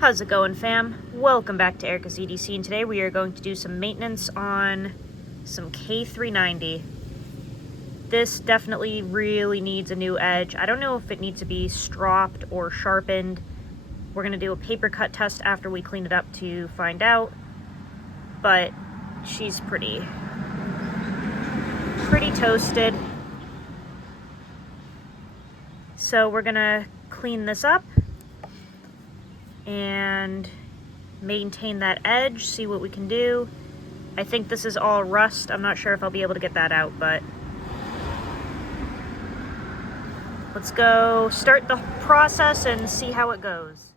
How's it going, fam? Welcome back to Erica's EDC, and today we are going to do some maintenance on some K390. This definitely really needs a new edge. I don't know if it needs to be stropped or sharpened. We're going to do a paper cut test after we clean it up to find out, but she's pretty toasted. So we're going to clean this up and maintain that edge, see what we can do. I think this is all rust. I'm not sure if I'll be able to get that out, but let's go start the process and see how it goes.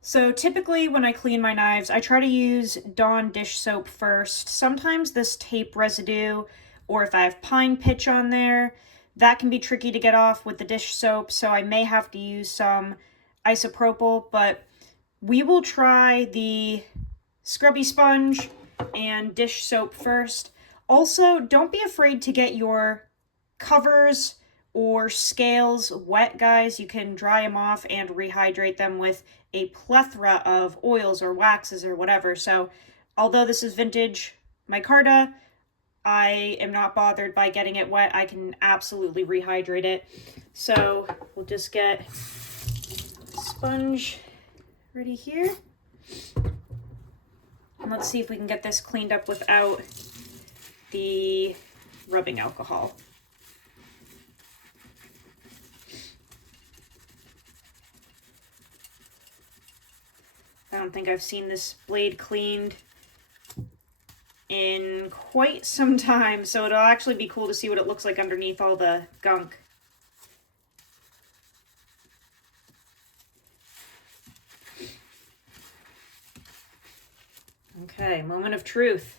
So typically when I clean my knives, I try to use Dawn dish soap first. Sometimes this tape residue, or if I have pine pitch on there, that can be tricky to get off with the dish soap, so I may have to use some isopropyl, but we will try the scrubby sponge and dish soap first. Also, don't be afraid to get your covers or scales wet, guys. You can dry them off and rehydrate them with a plethora of oils or waxes or whatever. So, although this is vintage micarta, I am not bothered by getting it wet. I can absolutely rehydrate it. So, we'll just get sponge ready here. And let's see if we can get this cleaned up without the rubbing alcohol. I don't think I've seen this blade cleaned in quite some time, so it'll actually be cool to see what it looks like underneath all the gunk. Okay, moment of truth.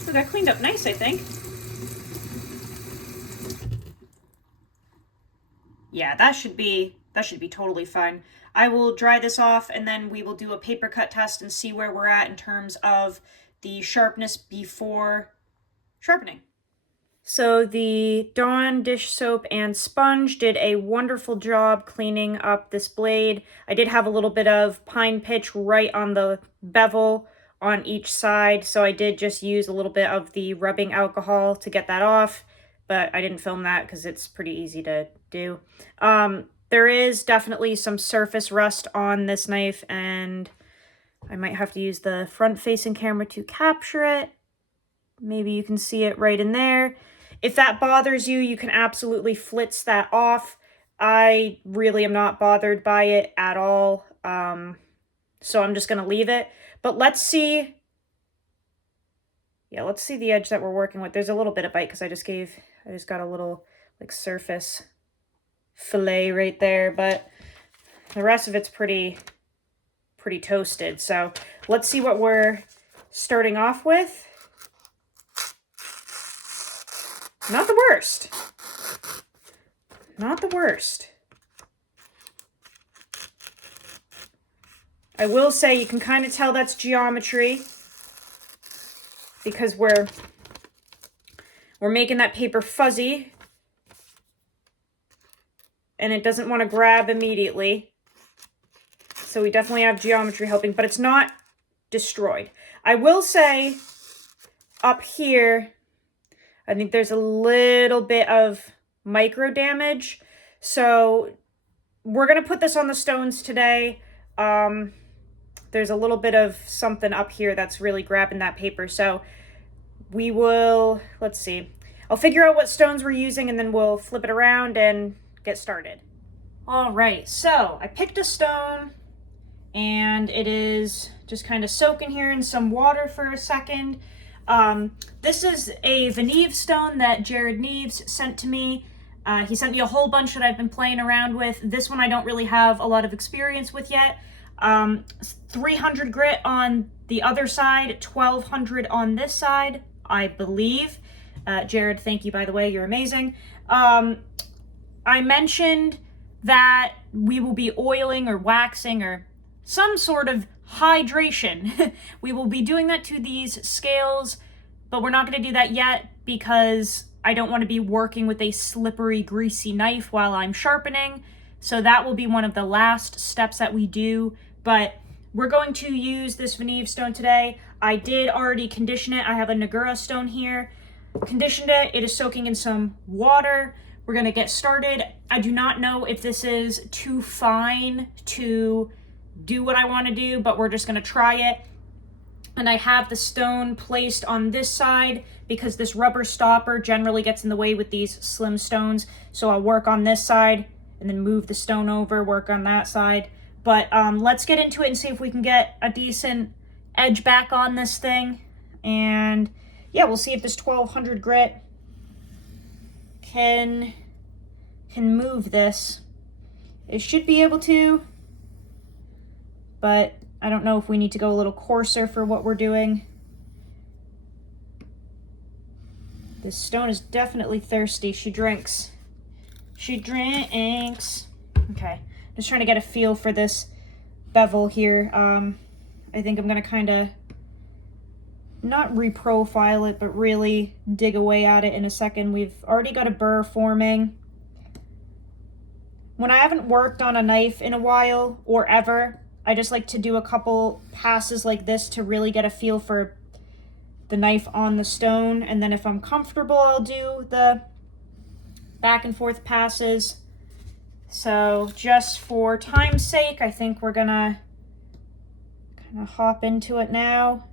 So that cleaned up nice, I think. Yeah, that should be totally fine. I will dry this off and then we will do a paper cut test and see where we're at in terms of the sharpness before sharpening. So the Dawn dish soap and sponge did a wonderful job cleaning up this blade. I did have a little bit of pine pitch right on the bevel on each side, so I did just use a little bit of the rubbing alcohol to get that off, but I didn't film that because it's pretty easy to do. There is definitely some surface rust on this knife, and I might have to use the front-facing camera to capture it. Maybe you can see it right in there. If that bothers you, you can absolutely flitz that off. I really am not bothered by it at all, so I'm just going to leave it. But let's see. Yeah, let's see the edge that we're working with. There's a little bit of bite because I just got a little like surface fillet right there, but the rest of it's pretty toasted. So let's see what we're starting off with. Not the worst. Not the worst. I will say you can kind of tell that's geometry because we're making that paper fuzzy and it doesn't want to grab immediately. So we definitely have geometry helping, but it's not destroyed. I will say up here, I think there's a little bit of micro damage. So we're going to put this on the stones today. There's a little bit of something up here that's really grabbing that paper. So we will, let's see. I'll figure out what stones we're using and then we'll flip it around and get started. All right, so I picked a stone and it is just kind of soaking here in some water for a second. This is a Veneve stone that Jared Neves sent to me. He sent me a whole bunch that I've been playing around with. This one I don't really have a lot of experience with yet. 300 grit on the other side, 1200 on this side, I believe. Jared, thank you, by the way, you're amazing. I mentioned that we will be oiling or waxing or some sort of hydration. We will be doing that to these scales, but we're not going to do that yet because I don't want to be working with a slippery, greasy knife while I'm sharpening. So that will be one of the last steps that we do. But we're going to use this Venive stone today. I did already condition it. I have a Nagura stone here. Conditioned it. It is soaking in some water. We're going to get started. I do not know if this is too fine to do what I want to do, but we're just going to try it. And I have the stone placed on this side because this rubber stopper generally gets in the way with these slim stones. So I'll work on this side and then move the stone over, work on that side. But let's get into it and see if we can get a decent edge back on this thing. And yeah, we'll see if this 1200 grit can move this. It should be able to, but I don't know if we need to go a little coarser for what we're doing. This stone is definitely thirsty. She drinks. She drinks. Okay, just trying to get a feel for this bevel here. I think I'm gonna kind of not reprofile it, but really dig away at it in a second. We've already got a burr forming. When I haven't worked on a knife in a while or ever, I just like to do a couple passes like this to really get a feel for the knife on the stone. And then if I'm comfortable, I'll do the back and forth passes. So just for time's sake, I think we're gonna kind of hop into it now.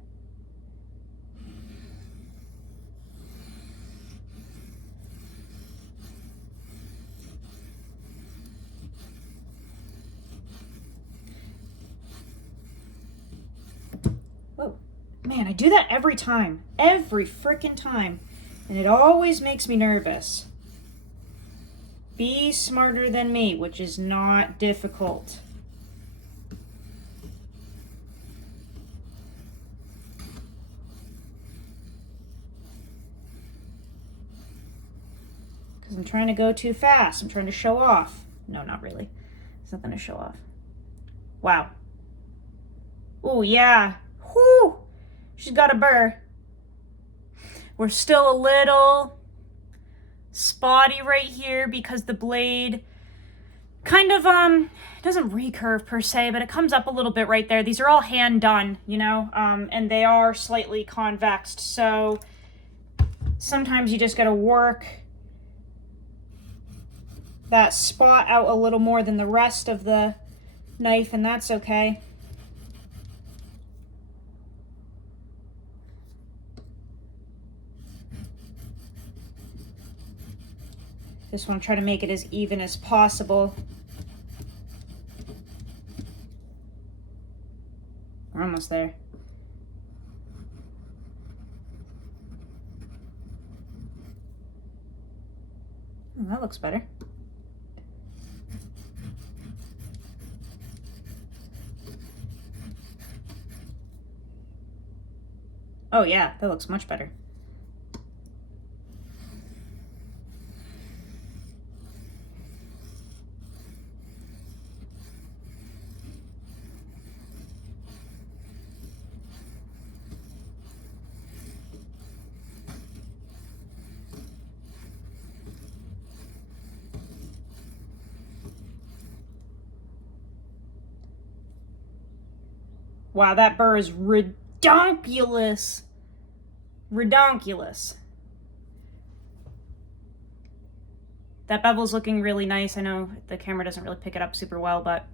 Man, I do that every time. Every freaking time. And it always makes me nervous. Be smarter than me, which is not difficult. Because I'm trying to go too fast. I'm trying to show off. No, not really. There's nothing to show off. Wow. Oh, yeah. Whew. She's got a burr. We're still a little spotty right here because the blade kind of doesn't recurve per se, but it comes up a little bit right there. These are all hand done, you know, and they are slightly convexed. So sometimes you just got to work that spot out a little more than the rest of the knife, and that's okay. Just want to try to make it as even as possible. We're almost there. Oh, that looks better. Oh yeah, that looks much better. Wow, that burr is redonkulous. Redonkulous. That bevel's looking really nice. I know the camera doesn't really pick it up super well, but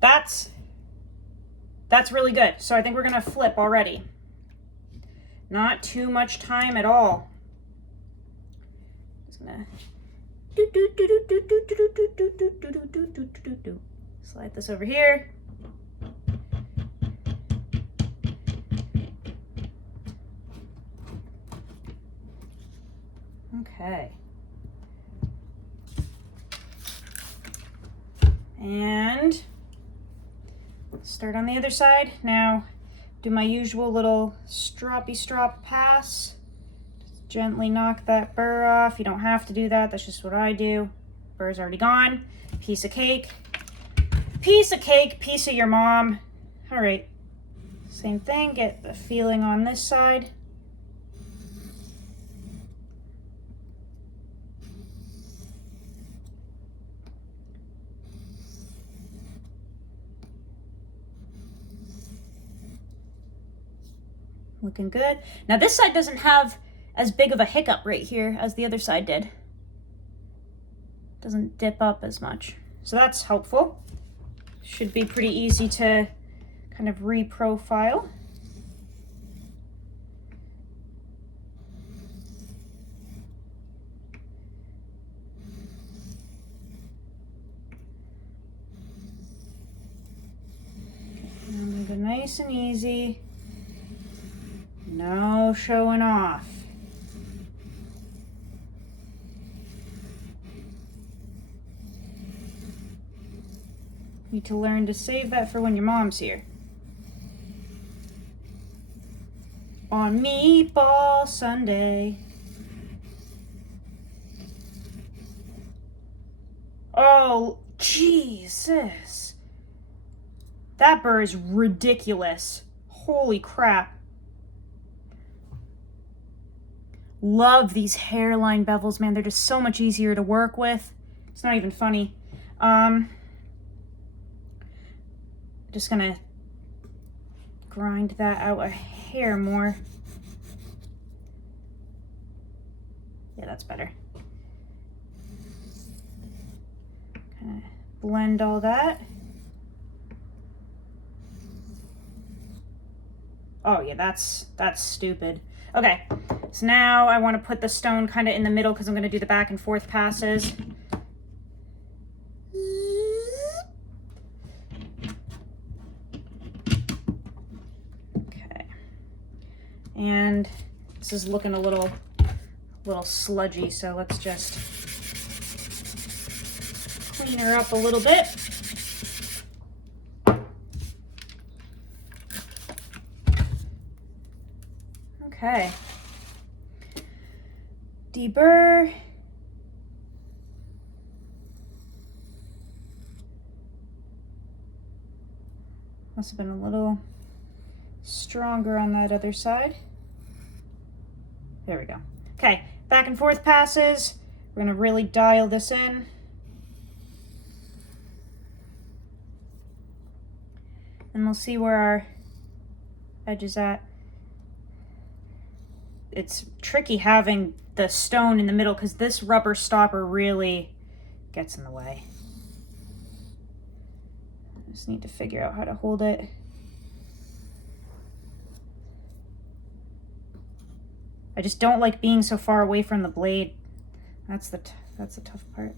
that's really good. So I think we're gonna flip already. Not too much time at all. Just gonna slide this over here. Okay. And start on the other side. Now do my usual little stroppy strop pass. Just gently knock that burr off. You don't have to do that. That's just what I do. Burr's already gone. Piece of cake. Piece of cake. Piece of your mom. All right. Same thing. Get the feeling on this side. looking good. Now this side doesn't have as big of a hiccup right here as the other side did. Doesn't dip up as much. So that's helpful. Should be pretty easy to kind of reprofile. And go nice and easy. No showing off. Need to learn to save that for when your mom's here. On Meatball Sunday. Oh, Jesus. That burr is ridiculous. Holy crap. Love these hairline bevels, man. They're just so much easier to work with. It's not even funny. Just gonna grind that out a hair more. Yeah, that's better. Kind of blend all that. Oh yeah, that's stupid. Okay, so now I want to put the stone kind of in the middle because I'm going to do the back and forth passes. Okay, and this is looking a little sludgy, so let's just clean her up a little bit. Okay. Deburr. Must have been a little stronger on that other side. There we go. Okay, back and forth passes. We're gonna really dial this in. And we'll see where our edge is at. It's tricky having the stone in the middle because this rubber stopper really gets in the way. I just need to figure out how to hold it. I just don't like being so far away from the blade. That's the tough part.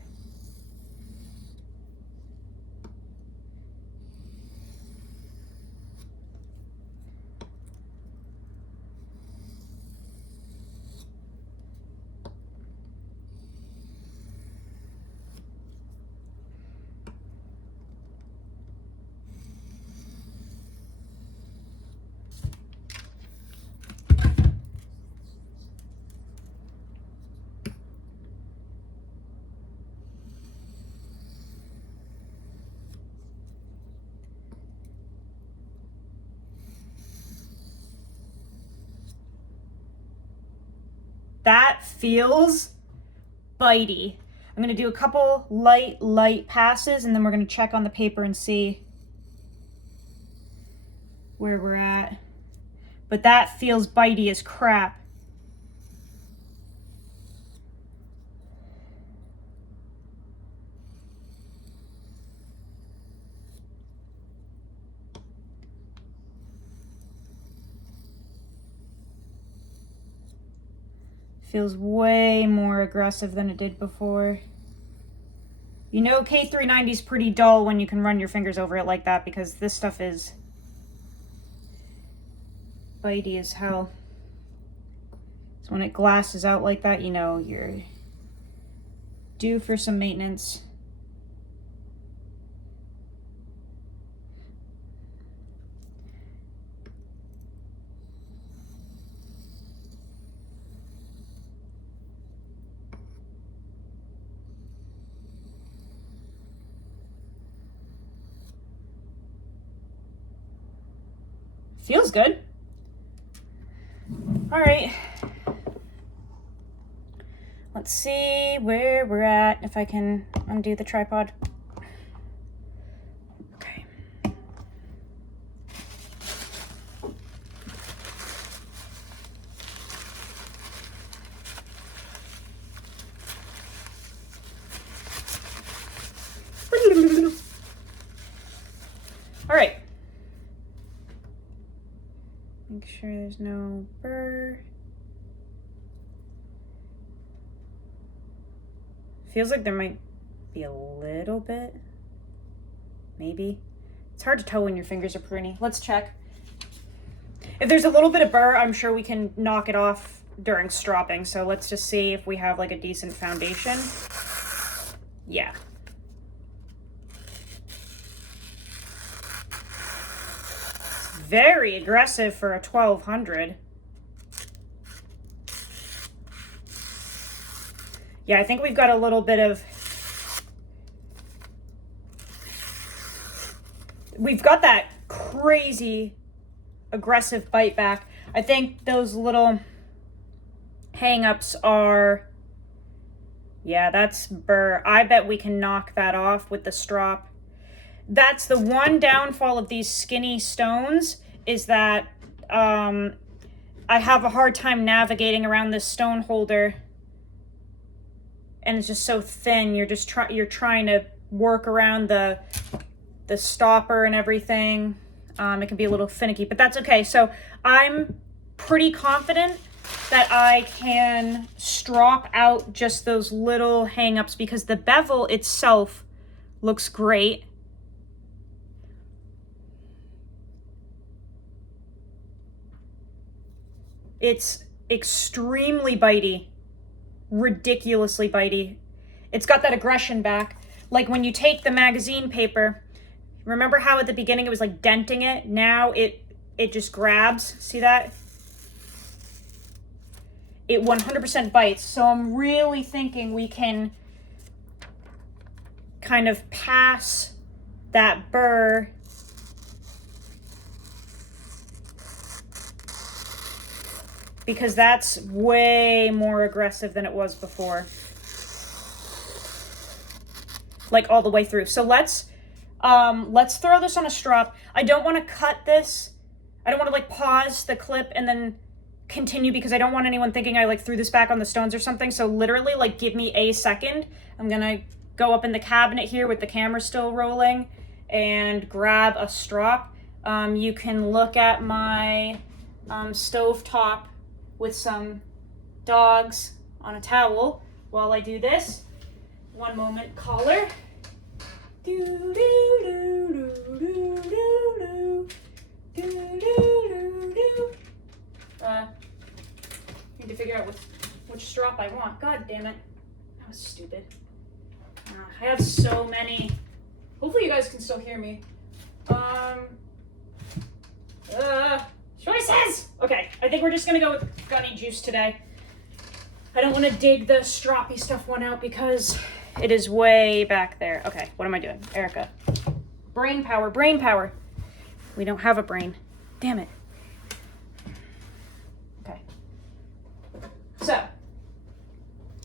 That feels bitey. I'm gonna do a couple light passes and then we're gonna check on the paper and see where we're at. But that feels bitey as crap. Feels way more aggressive than it did before. You know K390 is pretty dull when you can run your fingers over it like that because this stuff is bitey as hell. So when it glasses out like that, you know you're due for some maintenance. Feels good. All right. Let's see where we're at, if I can undo the tripod. Okay. There's no burr. Feels like there might be a little bit. Maybe. It's hard to tell when your fingers are pruny. Let's check. If there's a little bit of burr, I'm sure we can knock it off during stropping. So let's just see if we have like a decent foundation. Yeah. It's very aggressive for a 1200. Yeah, I think we've got a little bit of... We've got that crazy aggressive bite back. I think those little hang-ups are... Yeah, that's burr. I bet we can knock that off with the strop. That's the one downfall of these skinny stones, is that I have a hard time navigating around this stone holder. And it's just so thin. You're just you're trying to work around the stopper and everything. It can be a little finicky, but that's okay. So I'm pretty confident that I can strop out just those little hang-ups because the bevel itself looks great. It's extremely bitey. Ridiculously bitey. It's got that aggression back. Like when you take the magazine paper, remember how at the beginning it was like denting it? Now it just grabs. See that? It 100% bites. So I'm really thinking we can kind of pass that burr because that's way more aggressive than it was before. Like all the way through. So let's throw this on a strop. I don't want to cut this. I don't want to like pause the clip and then continue because I don't want anyone thinking I like threw this back on the stones or something. So literally like give me a second. I'm gonna go up in the cabinet here with the camera still rolling and grab a strop. You can look at my stove top with some dogs on a towel while I do this. One moment, caller. Do do do do do do do do do do. Need to figure out which strop I want. God damn it, that was stupid. I have so many. Hopefully you guys can still hear me. Choices! Okay, I think we're just gonna go with gunny juice today. I don't want to dig the stroppy stuff one out because it is way back there. Okay, what am I doing? Erica. Brain power, brain power. We don't have a brain. Damn it. Okay. So,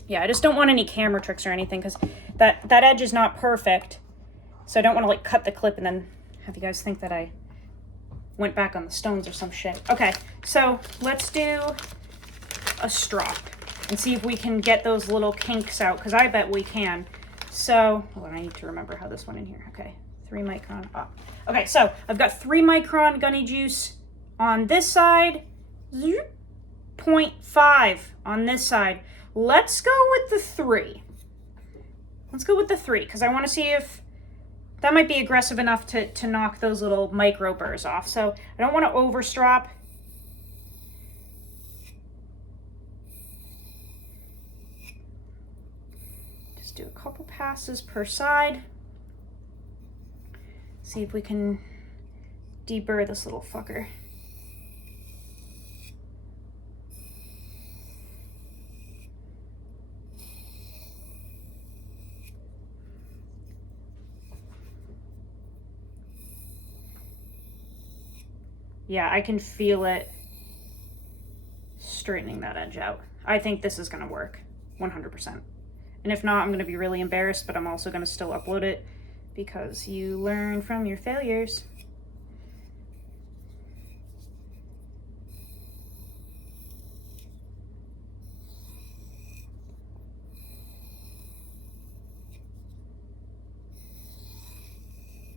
yeah, I just don't want any camera tricks or anything because that edge is not perfect. So I don't want to like cut the clip and then have you guys think that I went back on the stones or some shit. Okay, so let's do a strop and see if we can get those little kinks out, because I bet we can. So, hold on, I need to remember how this went in here. Okay, 3 micron up. Okay, so I've got 3 micron gunny juice on this side, 0.5 on this side. Let's go with the 3. Let's go with the 3, because I want to see if that might be aggressive enough to knock those little micro burrs off. So I don't want to overstrop. Just do a couple passes per side. See if we can deburr this little fucker. Yeah, I can feel it straightening that edge out. I think this is going to work 100%. And if not, I'm going to be really embarrassed, but I'm also going to still upload it because you learn from your failures.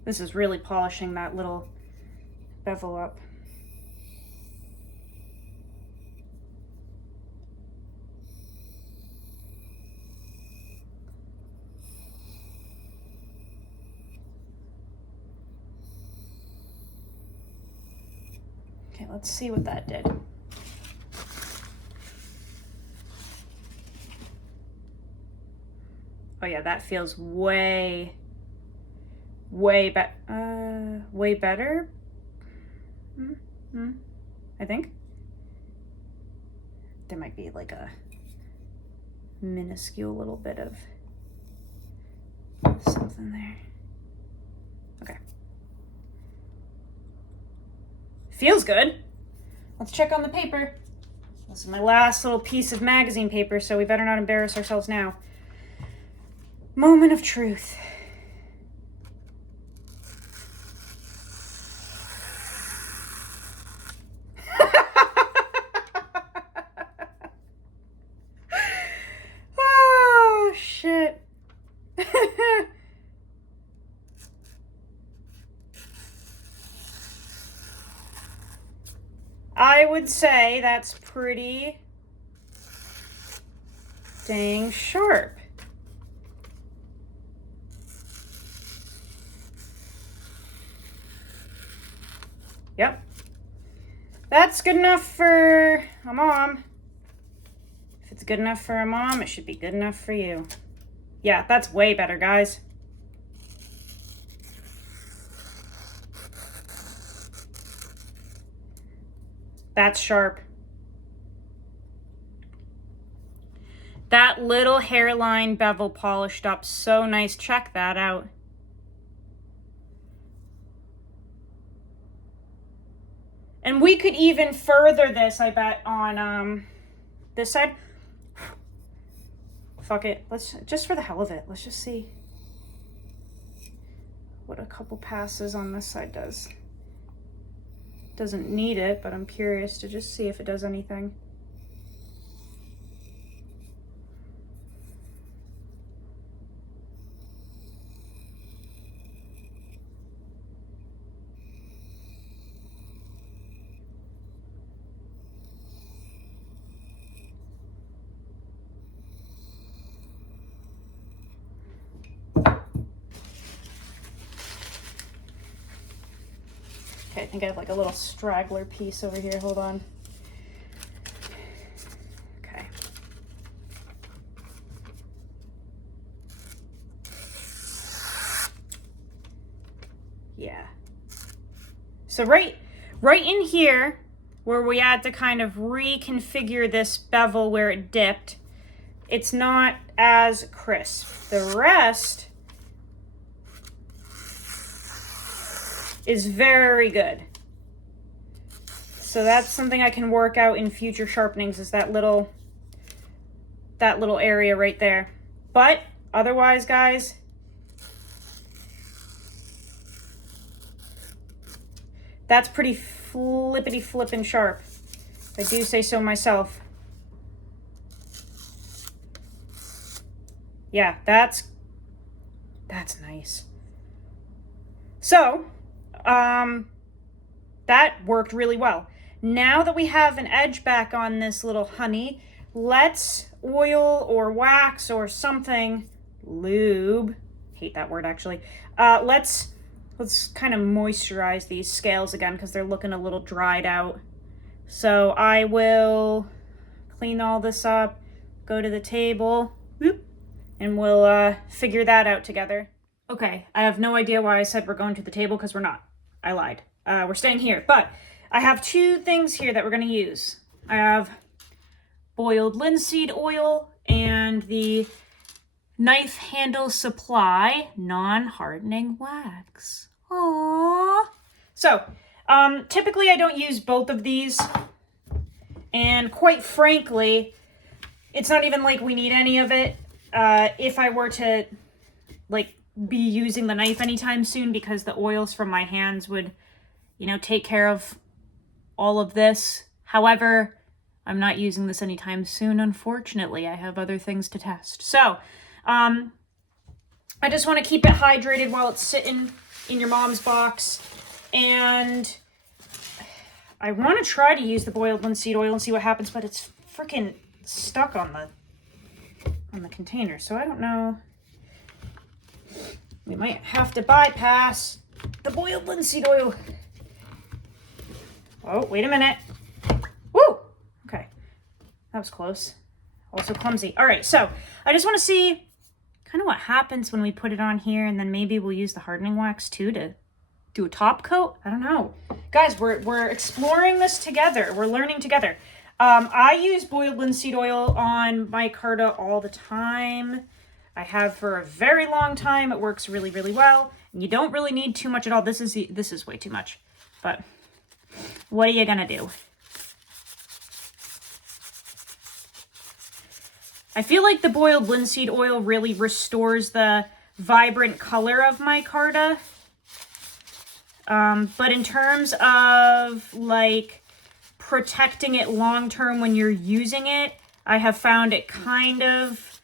This is really polishing that little bevel up. Okay, let's see what that did. Oh yeah, that feels way better. I think. There might be like a minuscule little bit of something there. Okay. Feels good. Let's check on the paper. This is my last little piece of magazine paper, so we better not embarrass ourselves now. Moment of truth. Oh, shit. I would say that's pretty dang sharp. Yep. That's good enough for a mom. If it's good enough for a mom, it should be good enough for you. Yeah, that's way better, guys. That's sharp. That little hairline bevel polished up so nice. Check that out. And we could even further this, I bet, on this side. Fuck it. Let's, just for the hell of it, let's just see what a couple passes on this side does. Doesn't need it, but I'm curious to just see if it does anything. Okay, I think I have like a little straggler piece over here. Hold on. Okay. Yeah. So right in here, where we had to kind of reconfigure this bevel where it dipped, it's not as crisp. The rest is very good. So that's something I can work out in future sharpenings, is that little area right there. But otherwise, guys, that's pretty flippity flippin' sharp. I do say so myself. Yeah, that's nice. So, that worked really well. Now that we have an edge back on this little honey, let's oil or wax or something, lube, hate that word actually, let's kind of moisturize these scales again because they're looking a little dried out. So I will clean all this up, go to the table, and we'll figure that out together. Okay, I have no idea why I said we're going to the table, because we're not. I lied. We're staying here, but I have two things here that we're going to use. I have boiled linseed oil and the Knife Handle Supply non-hardening wax. Aww. So, typically I don't use both of these, and quite frankly, it's not even like we need any of it. If I were to, like, be using the knife anytime soon, because the oils from my hands would, you know, take care of all of this. However, I'm not using this anytime soon, unfortunately. I have other things to test. So, I just want to keep it hydrated while it's sitting in your mom's box. And I want to try to use the boiled linseed oil and see what happens, but it's freaking stuck on the container. So I don't know. We might have to bypass the boiled linseed oil. Oh, wait a minute. Woo! Okay. That was close. Also clumsy. All right, so I just want to see kind of what happens when we put it on here, and then maybe we'll use the hardening wax too to do a top coat. I don't know. Guys, we're exploring this together. We're learning together. I use boiled linseed oil on micarta all the time. I have for a very long time. It works really, really well. And you don't really need too much at all. This is way too much. But what are you gonna do? I feel like the boiled linseed oil really restores the vibrant color of micarta. But in terms of like protecting it long term when you're using it, I have found it kind of,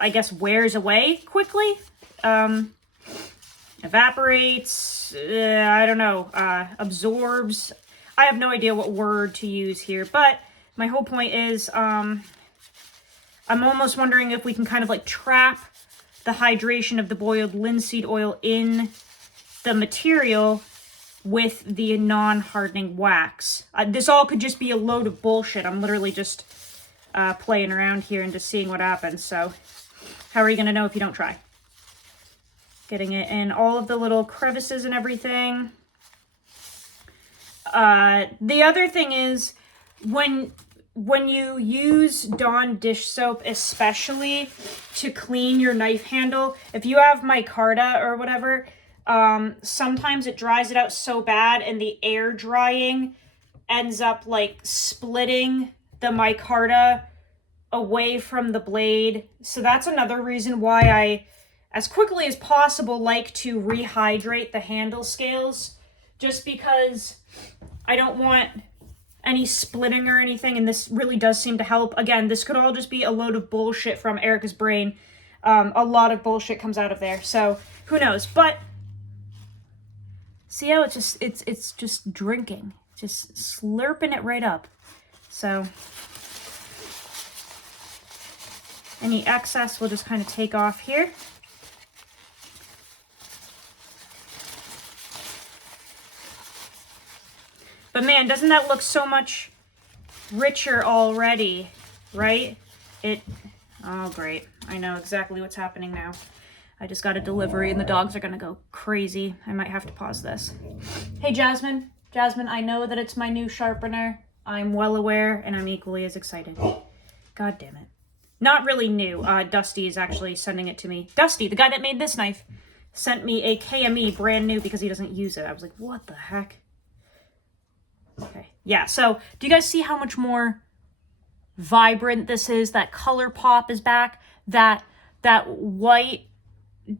I guess, wears away quickly. Evaporates, I don't know, absorbs. I have no idea what word to use here, but my whole point is, I'm almost wondering if we can kind of like trap the hydration of the boiled linseed oil in the material with the non-hardening wax. This all could just be a load of bullshit. I'm literally just playing around here and just seeing what happens. So how are you going to know if you don't try? Getting it in all of the little crevices and everything. The other thing is when you use Dawn dish soap, especially to clean your knife handle, if you have micarta or whatever, sometimes it dries it out so bad and the air drying ends up like splitting the micarta away from the blade. So that's another reason why I, as quickly as possible, like to rehydrate the handle scales, just because I don't want any splitting or anything, and this really does seem to help. Again, this could all just be a load of bullshit from Erica's brain. A lot of bullshit comes out of there, so who knows? But see how it's just drinking, just slurping it right up. So any excess we'll just kind of take off here. But man, doesn't that look so much richer already, right? Oh great. I know exactly what's happening now. I just got a delivery and the dogs are gonna go crazy. I might have to pause this. Hey Jasmine. Jasmine, I know that it's my new sharpener. I'm well aware and I'm equally as excited. God damn it. Not really new. Dusty is actually sending it to me. Dusty, the guy that made this knife, sent me a KME brand new because he doesn't use it. I was like, what the heck? Okay, yeah, so do you guys see how much more vibrant this is? That color pop is back. That white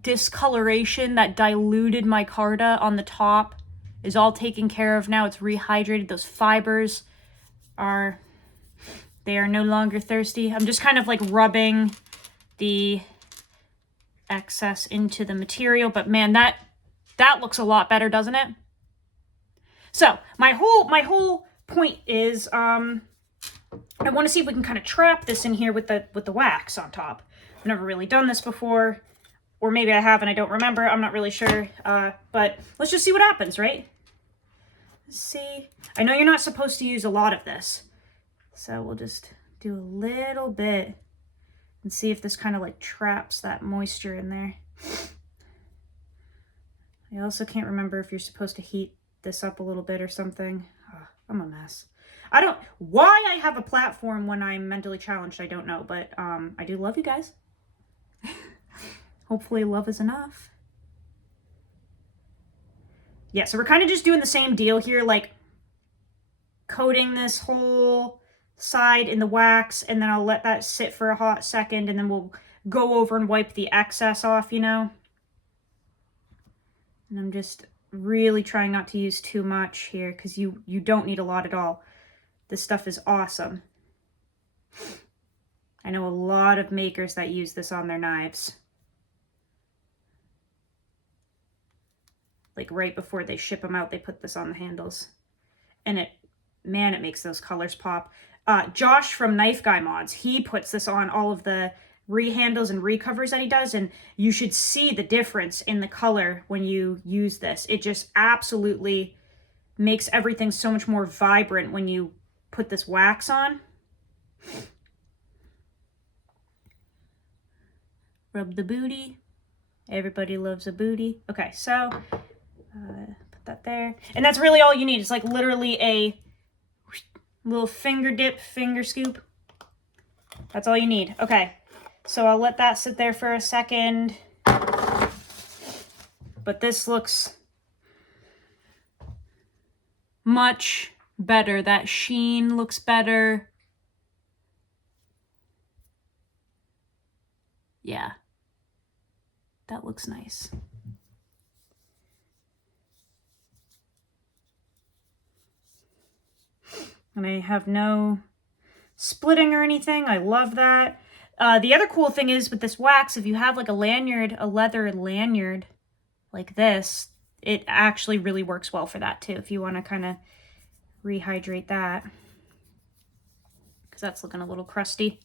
discoloration that diluted micarta on the top is all taken care of now. It's rehydrated. Those fibers are no longer thirsty. I'm just kind of like rubbing the excess into the material, but man, that looks a lot better, doesn't it? So my whole point is, I want to see if we can kind of trap this in here with the wax on top. I've never really done this before, or maybe I have and I don't remember. I'm not really sure, but let's just see what happens, right? Let's see. I know you're not supposed to use a lot of this, so we'll just do a little bit and see if this kind of like traps that moisture in there. I also can't remember if you're supposed to heat this up a little bit or something. Oh, I'm a mess. Why I have a platform when I'm mentally challenged, I don't know, but I do love you guys. Hopefully love is enough. Yeah, so we're kind of just doing the same deal here, like coating this whole side in the wax, and then I'll let that sit for a hot second, and then we'll go over and wipe the excess off, you know? And I'm just really trying not to use too much here because you don't need a lot at all. This stuff is awesome. I know a lot of makers that use this on their knives. Like right before they ship them out, they put this on the handles. And it makes those colors pop. Josh from Knife Guy Mods, he puts this on all of the rehandles and recovers that he does, and you should see the difference in the color when you use this. It just absolutely makes everything so much more vibrant when you put this wax on. Rub the booty. Everybody loves a booty. Okay, so put that there. And that's really all you need. It's like literally a little finger dip, finger scoop. That's all you need. Okay, so I'll let that sit there for a second. But this looks much better. That sheen looks better. Yeah. That looks nice. And I have no splitting or anything. I love that. The other cool thing is with this wax, if you have like a lanyard, a leather lanyard like this, it actually really works well for that too. If you want to kind of rehydrate that, because that's looking a little crusty.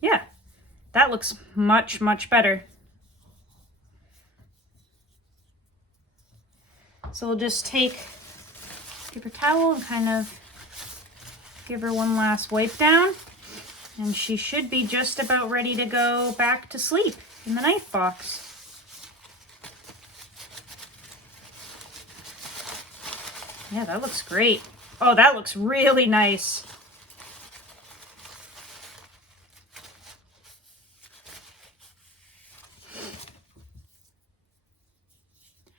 Yeah, that looks much, much better. So we'll just take a paper towel and kind of give her one last wipe down. And she should be just about ready to go back to sleep in the knife box. Yeah, that looks great. Oh, that looks really nice.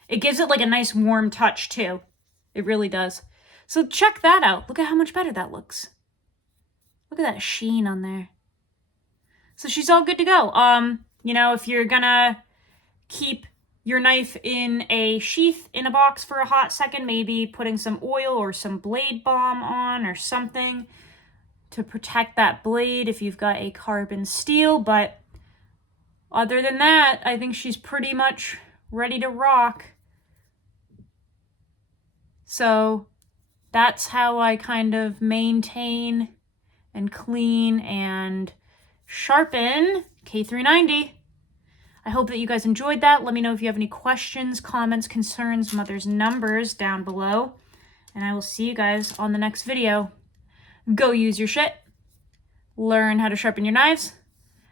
It gives it like a nice warm touch too. It really does. So check that out. Look at how much better that looks. Look at that sheen on there. So she's all good to go. You know, if you're gonna keep your knife in a sheath in a box for a hot second, maybe putting some oil or some blade balm on or something to protect that blade if you've got a carbon steel. But other than that, I think she's pretty much ready to rock. So that's how I kind of maintain and clean and sharpen K390. I hope that you guys enjoyed that. Let me know if you have any questions, comments, concerns, mother's numbers down below. And I will see you guys on the next video. Go use your shit. Learn how to sharpen your knives.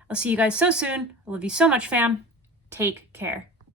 I'll see you guys so soon. I love you so much, fam. Take care.